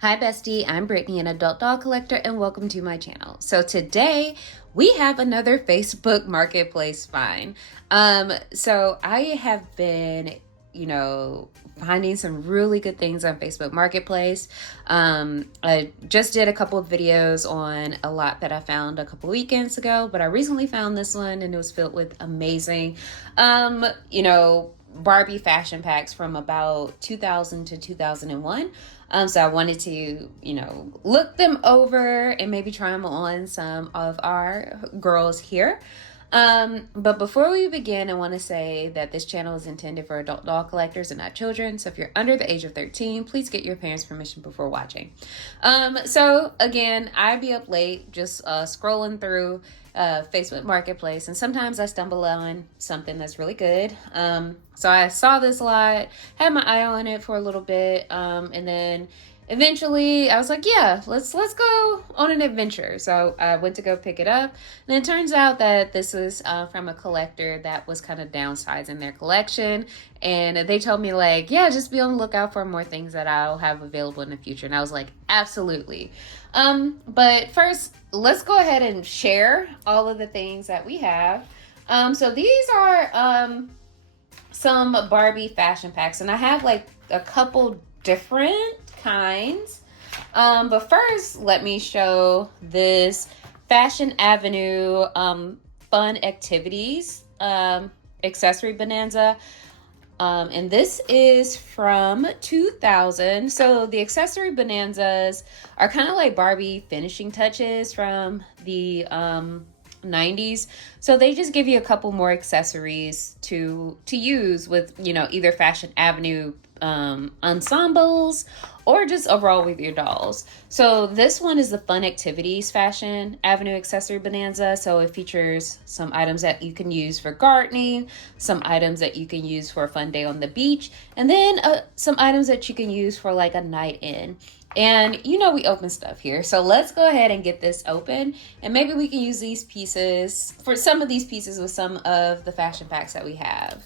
Hi bestie, I'm Brittany, an adult doll collector, and welcome to my channel. So today we have another Facebook Marketplace find. So I have been, finding some really good things on Facebook Marketplace. I just did a couple of videos on a lot that I found a couple weekends ago, but I recently found this one and it was filled with amazing, Barbie fashion packs from about 2000 to 2001. So I wanted to, look them over and maybe try them on some of our girls here. But before we begin, I want to say that this channel is intended for adult doll collectors and not children. So if you're under the age of 13, please get your parents' permission before watching. So again, I be up late just scrolling through Facebook Marketplace, and sometimes I stumble on something that's really good. So I saw this lot, had my eye on it for a little bit, and then eventually I was like, yeah, let's go on an adventure. So I went to go pick it up, and it turns out that this was from a collector that was kind of downsizing their collection, and they told me like, yeah, just be on the lookout for more things that I'll have available in the future. And I was like, absolutely. But first, let's go ahead and share all of the things that we have. So these are some Barbie fashion packs, and I have like a couple different kinds. But first, let me show this Fashion Avenue Fun Activities accessory bonanza. And this is from 2000. So the accessory bonanzas are kind of like Barbie finishing touches from the 90s. So they just give you a couple more accessories to use with, either Fashion Avenue ensembles or just overall with your dolls. So this one is the Fun Activities Fashion Avenue Accessory Bonanza. So it features some items that you can use for gardening, some items that you can use for a fun day on the beach, and then some items that you can use for like a night in. And we open stuff here, so let's go ahead and get this open, and maybe we can use these pieces for some of these pieces with some of the fashion packs that we have.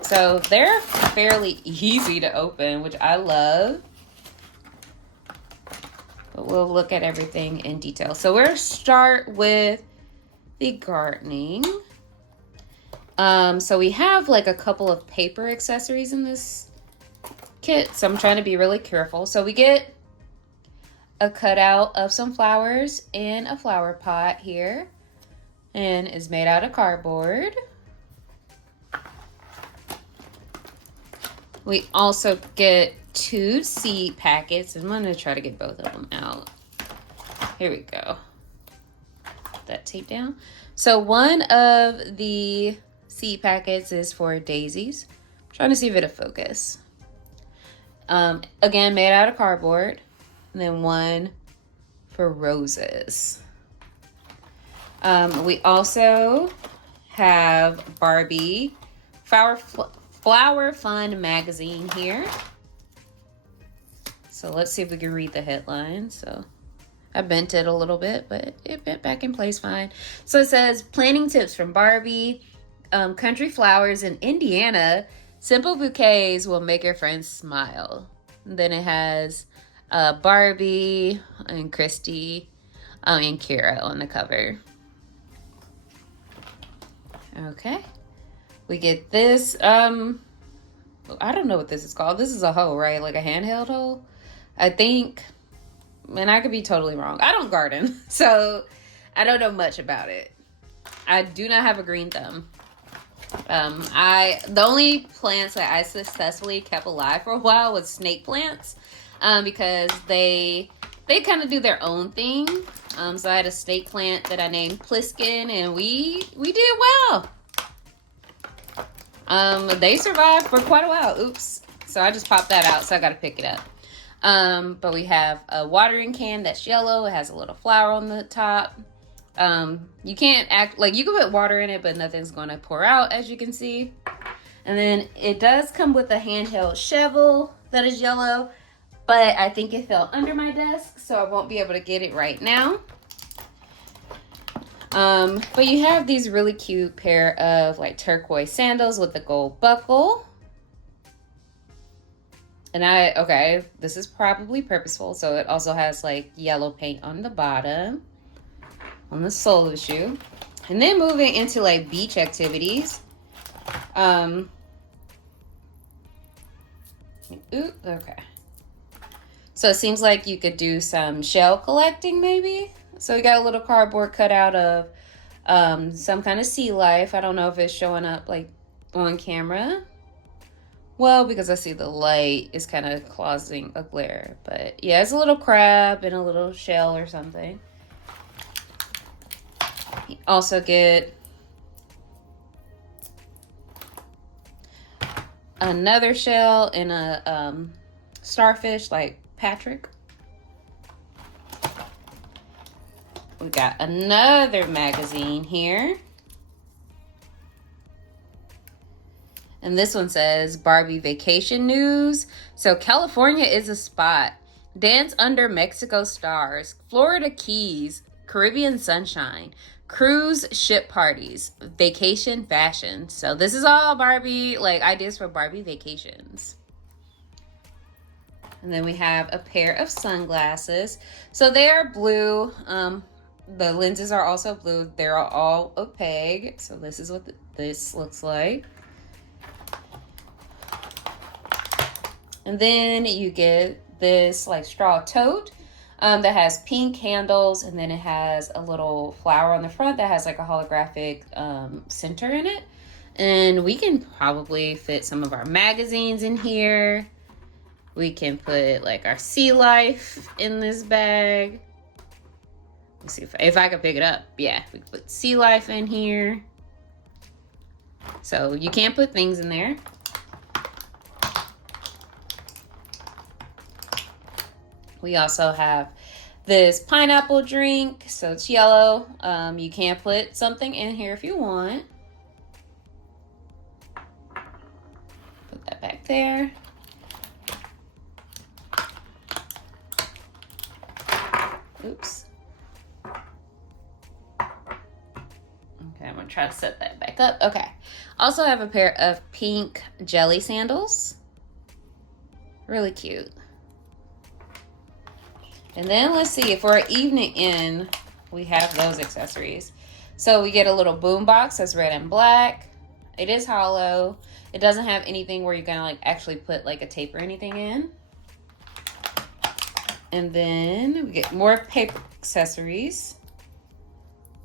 So they're fairly easy to open, which I love. But we'll look at everything in detail. So we'll start with the gardening. So we have like a couple of paper accessories in this kit, so I'm trying to be really careful. So we get a cutout of some flowers in a flower pot here, and it's made out of cardboard. We also get 2 seed packets. I'm going to try to get both of them out. Here we go. Put that tape down. So one of the seed packets is for daisies. I'm trying to see if it'll focus. Again, made out of cardboard. And then one for roses. We also have Barbie Flower Fun magazine here. So let's see if we can read the headline. So I bent it a little bit, but it bent back in place fine. So it says, planting tips from Barbie, country flowers in Indiana, simple bouquets will make your friends smile. And then it has Barbie and Christy and Kira on the cover. Okay. We get this, I don't know what this is called. This is a hoe, right? Like a handheld hoe, I think. And I could be totally wrong. I don't garden, so I don't know much about it. I do not have a green thumb. The only plants that I successfully kept alive for a while was snake plants, because they kind of do their own thing. So I had a snake plant that I named Pliskin, and we did well. They survived for quite a while. Oops. So I just popped that out, so I got to pick it up. But we have a watering can that's yellow. It has a little flower on the top. You can't act like you can put water in it, but nothing's going to pour out, as you can see. And then it does come with a handheld shovel that is yellow, but I think it fell under my desk, so I won't be able to get it right now. But you have these really cute pair of like turquoise sandals with the gold buckle. And okay, this is probably purposeful. So it also has like yellow paint on the bottom, on the sole of the shoe. And then moving into like beach activities. Okay. So it seems like you could do some shell collecting maybe. So we got a little cardboard cutout of some kind of sea life. I don't know if it's showing up like on camera. Well, because I see the light is kind of causing a glare. But yeah, it's a little crab and a little shell or something. You also get another shell and a starfish like Patrick. We got another magazine here. And this one says Barbie vacation news. So California is a spot. Dance under Mexico stars. Florida Keys. Caribbean sunshine. Cruise ship parties. Vacation fashion. So this is all Barbie, like ideas for Barbie vacations. And then we have a pair of sunglasses. So they are blue. The lenses are also blue. They're all opaque. So this is what this looks like. And then you get this like straw tote that has pink handles, and then it has a little flower on the front that has like a holographic center in it. And we can probably fit some of our magazines in here. We can put like our sea life in this bag. Let's see if I can pick it up. Yeah, we can put sea life in here. So you can't put things in there. We also have this pineapple drink. So it's yellow. You can put something in here if you want. Put that back there. Oops. Okay, I'm gonna try to set that back up. Okay. Also have a pair of pink jelly sandals. Really cute. And then let's see, for our evening in, we have those accessories. So we get a little boom box that's red and black. It is hollow. It doesn't have anything where you're gonna like actually put like a tape or anything in. And then we get more paper accessories.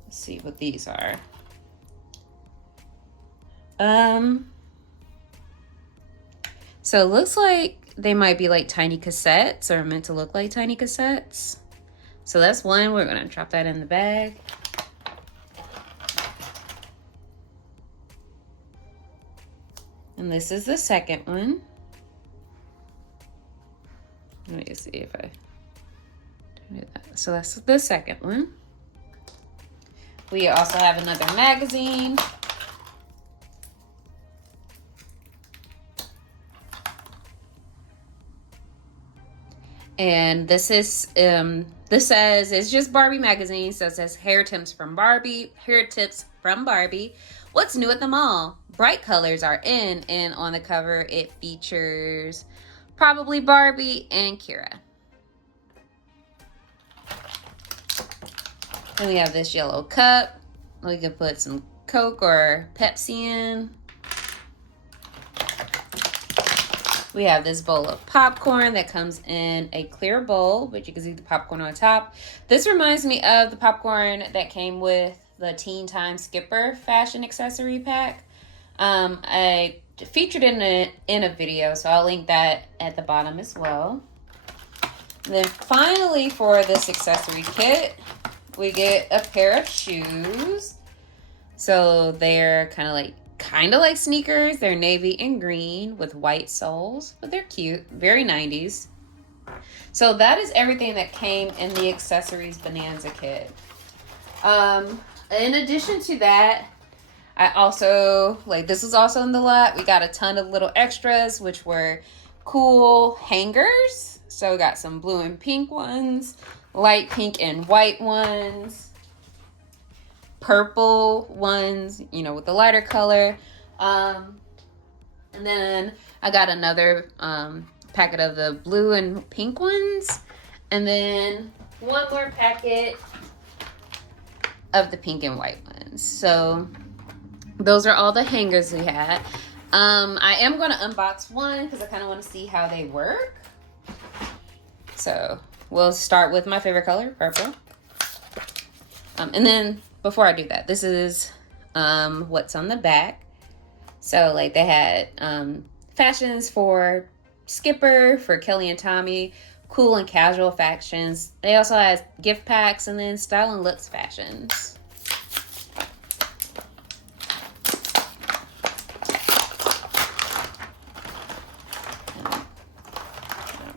Let's see what these are. So it looks like they might be like tiny cassettes, or meant to look like tiny cassettes. So that's one. We're gonna drop that in the bag. And this is the second one. Let me see if I do that. So that's the second one. We also have another magazine. And this is this says it's just Barbie magazine, so it says hair tips from Barbie. What's new at the mall? Bright colors are in, and on the cover it features probably Barbie and Kira. Then we have this yellow cup. We could put some Coke or Pepsi in. We have this bowl of popcorn that comes in a clear bowl, but you can see the popcorn on top. This reminds me of the popcorn that came with the Teen Time Skipper fashion accessory pack. I featured in a video, so I'll link that at the bottom as well. And then finally, for this accessory kit, we get a pair of shoes. So they're kind of like sneakers. They're navy and green with white soles, but they're cute. Very 90s. So that is everything that came in the accessories bonanza kit. In addition to that, I also, this was also in the lot. We got a ton of little extras, which were cool hangers. So we got some blue and pink ones, light pink and white ones, purple ones, with the lighter color. And then I got another packet of the blue and pink ones. And then one more packet of the pink and white ones. So those are all the hangers we had. I am going to unbox one because I kind of want to see how they work. So we'll start with my favorite color, purple. And then before I do that, this is what's on the back. So like they had fashions for Skipper, for Kelly and Tommy, cool and casual fashions. They also had gift packs and then style and looks fashions.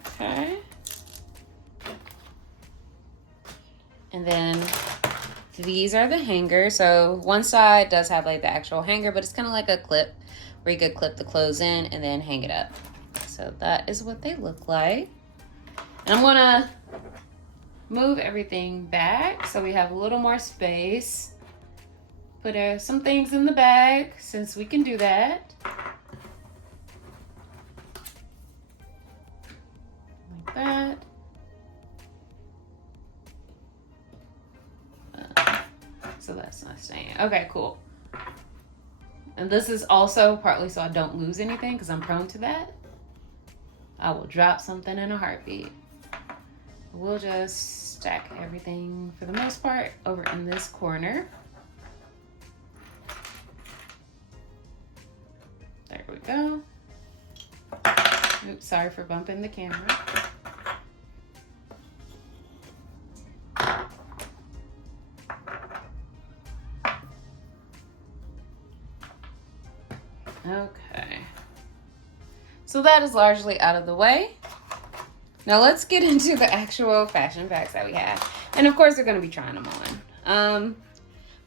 Okay. And then these are the hangers. So one side does have like the actual hanger, but it's kind of like a clip where you could clip the clothes in and then hang it up. So that is what they look like. And I'm gonna move everything back so we have a little more space. Put some things in the bag since we can do that. Like that. So that's not staying. Okay, cool. And this is also partly so I don't lose anything because I'm prone to that. I will drop something in a heartbeat. We'll just stack everything for the most part over in this corner. There we go. Oops, sorry for bumping the camera. Okay. So that is largely out of the way. Now let's get into the actual fashion packs that we have. And of course, we're going to be trying them on.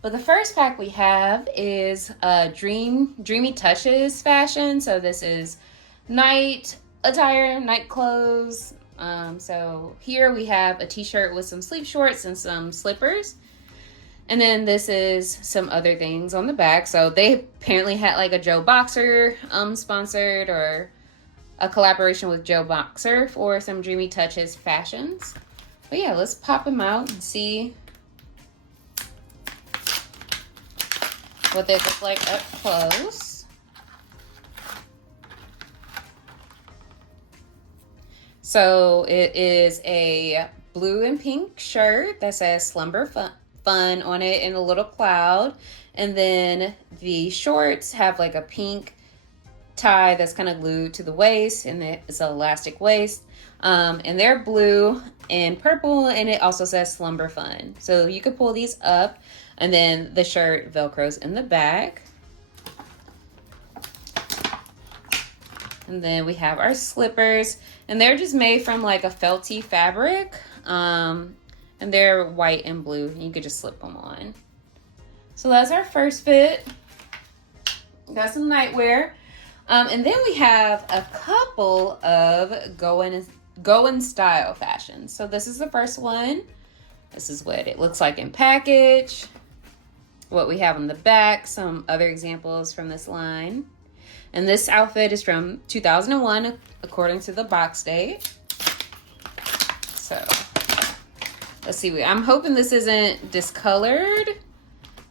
But the first pack we have is Dreamy Touches fashion. So this is night attire, night clothes. So here we have a t-shirt with some sleeve shorts and some slippers. And then this is some other things on the back. So they apparently had like a Joe Boxer sponsored or a collaboration with Joe Boxer for some Dreamy Touches fashions. But yeah, let's pop them out and see what they look like up close. So it is a blue and pink shirt that says Slumber Fun on it in a little cloud. And then the shorts have like a pink tie that's kind of glued to the waist, and it's an elastic waist. And they're blue and purple, and it also says Slumber Fun. So you could pull these up, and then the shirt velcros in the back. And then we have our slippers, and they're just made from like a felty fabric. And they're white and blue, and you could just slip them on. So that's our first fit. Got some nightwear. And then we have a couple of go in style fashions. So this is the first one. This is what it looks like in package. What we have on the back, some other examples from this line. And this outfit is from 2001, according to the box date. So let's see. I'm hoping this isn't discolored.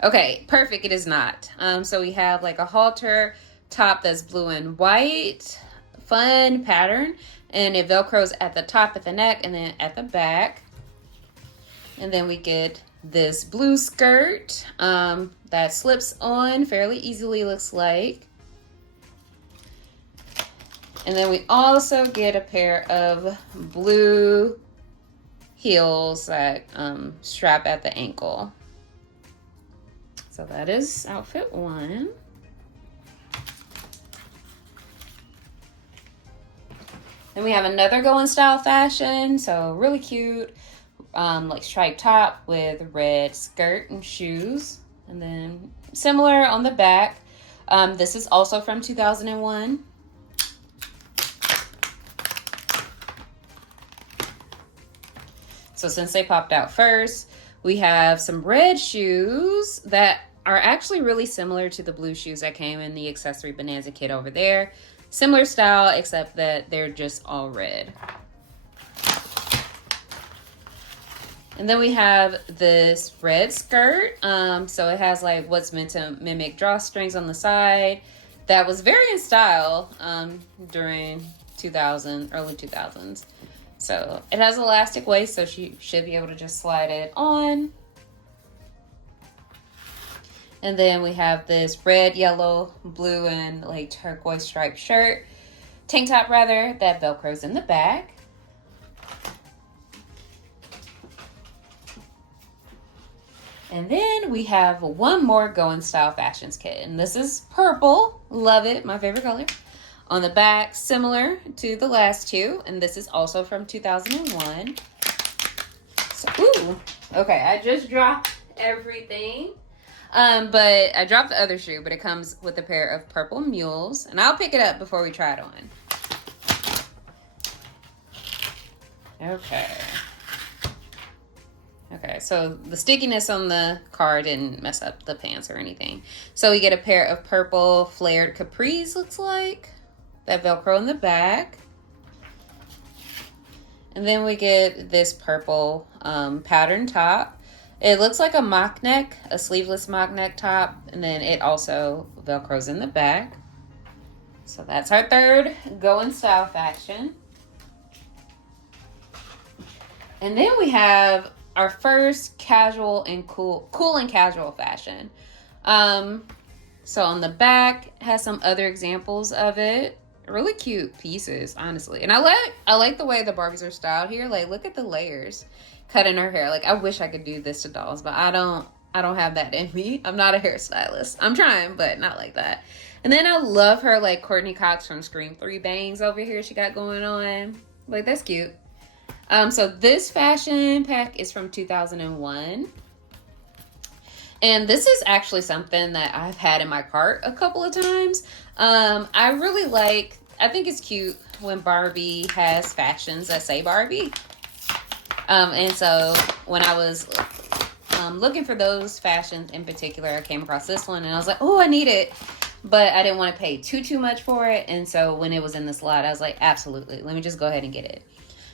Okay, perfect. It is not. So we have like a halter top that's blue and white, fun pattern, and it velcros at the top at the neck and then at the back. And then we get this blue skirt that slips on fairly easily, looks like. And then we also get a pair of blue heels that strap at the ankle. So that is outfit one. Then we have another go in style fashion. So really cute, like striped top with red skirt and shoes. And then similar on the back. This is also from 2001. So since they popped out first, we have some red shoes that are actually really similar to the blue shoes that came in the accessory bonanza kit over there. Similar style, except that they're just all red. And then we have this red skirt. So it has like what's meant to mimic drawstrings on the side. That was very in style during early 2000s. So it has elastic waist, so she should be able to just slide it on. And then we have this red, yellow, blue, and like turquoise striped shirt. Tank top rather, that Velcros in the back. And then we have one more Go in Style Fashions kit. And this is purple. Love it. My favorite color. On the back, similar to the last two. And this is also from 2001. So, ooh. Okay, I just dropped everything. But I dropped the other shoe, but it comes with a pair of purple mules. And I'll pick it up before we try it on. Okay. Okay, so the stickiness on the car didn't mess up the pants or anything. So we get a pair of purple flared capris, looks like. That Velcro in the back. And then we get this purple pattern top. It looks like a mock neck, a sleeveless mock neck top. And then it also Velcros in the back. So that's our third Go in Style fashion. And then we have our first casual and cool and casual fashion. So on the back has some other examples of it. Really cute pieces, honestly. And I like the way the Barbies are styled here. Like, look at the layers cut in her hair. Like, I wish I could do this to dolls, but I don't have that in me. I'm not a hairstylist. I'm trying, but not like that. And then I love her like Courtney Cox from Scream 3 bangs over here she got going on. Like, that's cute. So this fashion pack is from 2001. And this is actually something that I've had in my cart a couple of times. I think it's cute when Barbie has fashions that say Barbie. And so when I was looking for those fashions in particular, I came across this one and I was like, oh, I need it. But I didn't want to pay too much for it. And so when it was in this lot, I was like, absolutely, let me just go ahead and get it.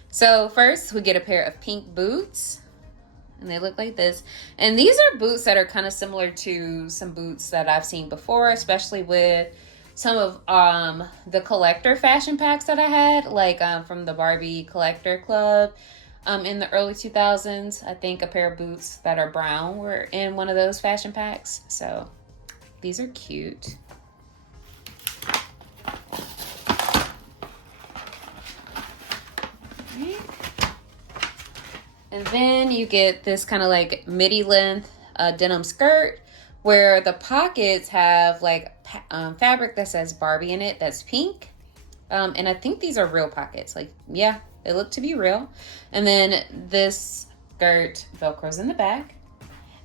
So first we get a pair of pink boots. And they look like this. And these are boots that are kind of similar to some boots that I've seen before, especially with some of the collector fashion packs that I had, like from the Barbie Collector Club in the early 2000s. I think a pair of boots that are brown were in one of those fashion packs. So these are cute. And then you get this kind of like midi length denim skirt where the pockets have like fabric that says Barbie in it that's pink. And I think these are real pockets. Like, yeah, they look to be real. And then this skirt Velcros in the back.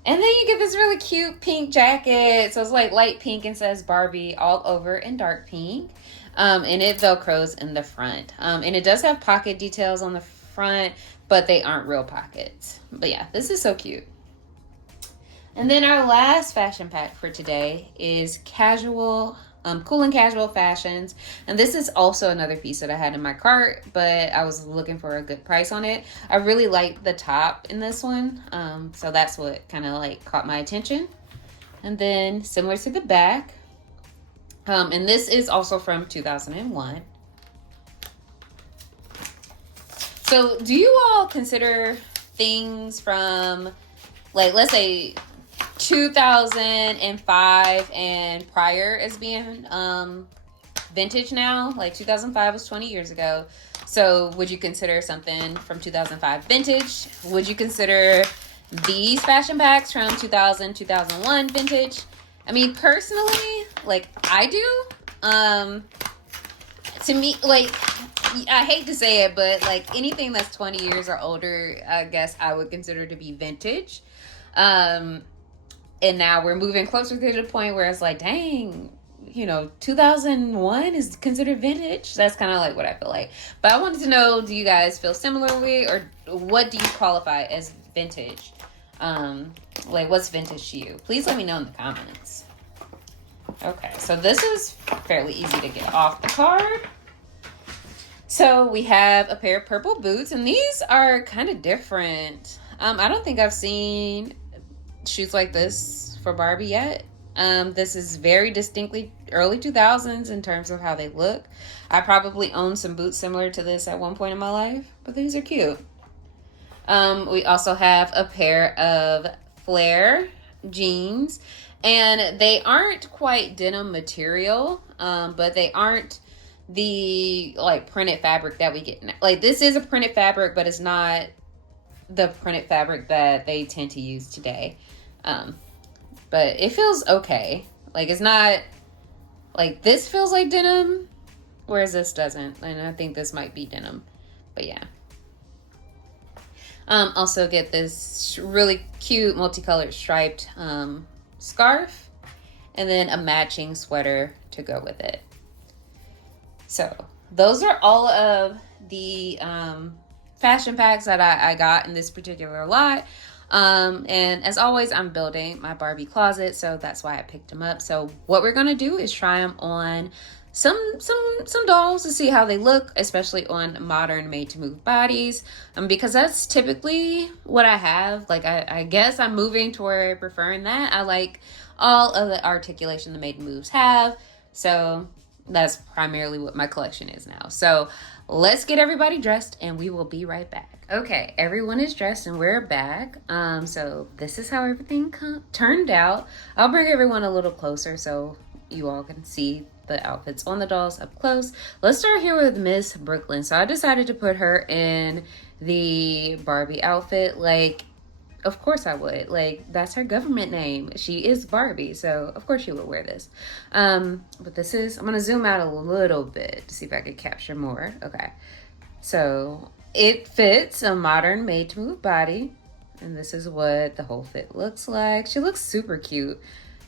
And then you get this really cute pink jacket. So it's like light pink and says Barbie all over in dark pink. And it Velcros in the front. And it does have pocket details on the front, but they aren't real pockets. But yeah, this is so cute. And then our last fashion pack for today is casual, cool and casual fashions. And this is also another piece that I had in my cart, but I was looking for a good price on it. I really like the top in this one. So that's what kind of like caught my attention. And then similar to the back. And this is also from 2001. So do you all consider things from, like, let's say 2005 and prior as being vintage now? Like 2005 was 20 years ago. So would you consider something from 2005 vintage? Would you consider these fashion packs from 2000, 2001 vintage? I mean, personally, like, I do. To me, like, I hate to say it, but like anything that's 20 years or older, I guess I would consider to be vintage. And now we're moving closer to the point where it's like, dang, 2001 is considered vintage. That's kind of like what I feel like. But I wanted to know, do you guys feel similarly, or what do you qualify as vintage? Like, what's vintage to you? Please let me know in the comments. Okay, so this is fairly easy to get off the card. So we have a pair of purple boots, and these are kind of different. I don't think I've seen shoes like this for Barbie yet. This is very distinctly early 2000s in terms of how they look. I probably owned some boots similar to this at one point in my life, but these are cute. We also have a pair of flare jeans, and they aren't quite denim material, but they aren't the like printed fabric that we get now. Like, this is a printed fabric, but it's not the printed fabric that they tend to use today. But it feels okay. Like, it's not like, this feels like denim, whereas this doesn't. And I think this might be denim, but yeah. Also get this really cute multicolored striped scarf, and then a matching sweater to go with it. So those are all of the fashion packs that I got in this particular lot. And as always, I'm building my Barbie closet, so that's why I picked them up. So what we're gonna do is try them on some dolls to see how they look, especially on modern made-to-move bodies, because that's typically what I have. Like, I guess I'm moving toward preferring that. I like all of the articulation the made-to-moves have, so that's primarily what my collection is now. So let's get everybody dressed and we will be right back. Okay, everyone is dressed and we're back. So this is how everything turned out. I'll bring everyone a little closer so you all can see the outfits on the dolls up close. Let's start here with Miss Brooklyn. So I decided to put her in the Barbie outfit. Like, of course I would. Like, that's her government name. She is Barbie, so of course she would wear this. But this is, I'm gonna zoom out a little bit to see if I could capture more. Okay, so it fits a modern made-to-move body, and this is what the whole fit looks like. She looks super cute.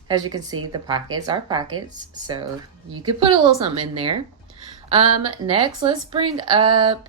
As you can see, the pockets are pockets, so you could put a little something in there. Next, let's bring up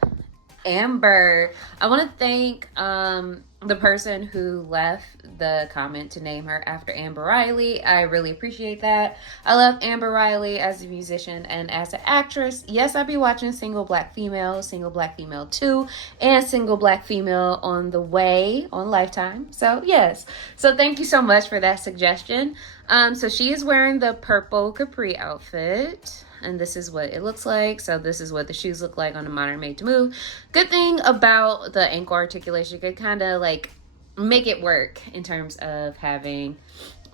Amber. I want to thank the person who left the comment to name her after Amber Riley. I really appreciate that. I love Amber Riley as a musician and as an actress. Yes, I be watching Single Black Female 2, and Single Black Female on the way on Lifetime. So yes, so thank you so much for that suggestion. So she is wearing the purple capri outfit, and this is what it looks like. So this is what the shoes look like on a modern made-to-move. Good thing about the ankle articulation, you could kind of like make it work in terms of having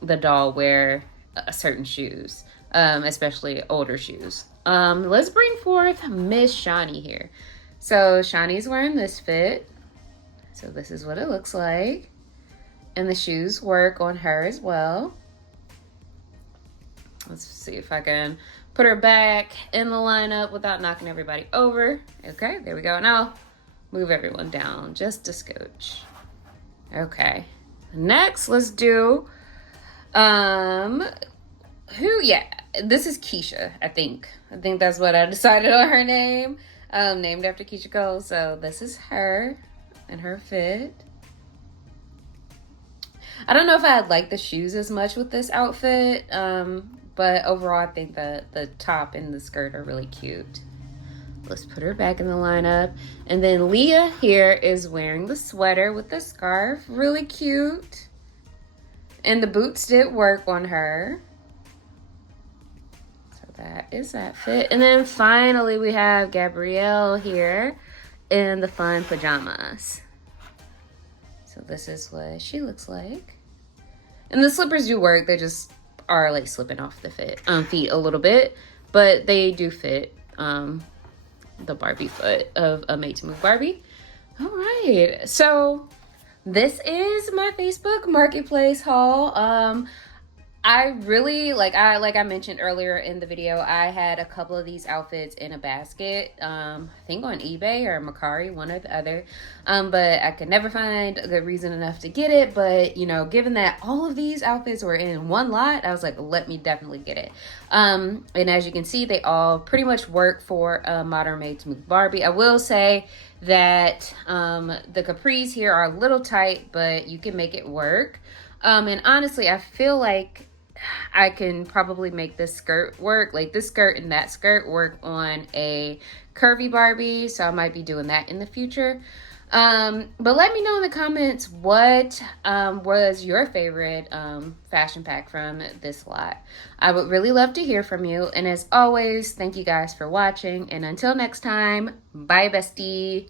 the doll wear certain shoes, especially older shoes. Let's bring forth Miss Shawnee here. So Shawnee's wearing this fit. So this is what it looks like. And the shoes work on her as well. Let's see if I can put her back in the lineup without knocking everybody over. Okay, there we go. Now, move everyone down just a scotch. Okay. Next, let's do, this is Keisha, I think. I think that's what I decided on her name. Named after Keisha Cole. So this is her and her fit. I don't know if I like the shoes as much with this outfit, but overall, I think the top and the skirt are really cute. Let's put her back in the lineup. And then Leah here is wearing the sweater with the scarf. Really cute. And the boots did work on her. So that is that fit. And then finally, we have Gabrielle here in the fun pajamas. So this is what she looks like. And the slippers do work. They just are like slipping off the feet a little bit, but they do fit the Barbie foot of a made-to-move Barbie. All right, so this is my Facebook Marketplace haul. I really like I mentioned earlier in the video, I had a couple of these outfits in a basket, I think on eBay or Mercari, one or the other, but I could never find a good reason enough to get it. But you know, given that all of these outfits were in one lot, I was like, let me definitely get it. And as you can see, they all pretty much work for a modern made-to-move Barbie. I will say that the capris here are a little tight, but you can make it work. And honestly, I feel like I can probably make this skirt work, like this skirt and that skirt work on a curvy Barbie. So I might be doing that in the future. But let me know in the comments what was your favorite fashion pack from this lot. I would really love to hear from you. And as always, thank you guys for watching. And until next time, bye bestie.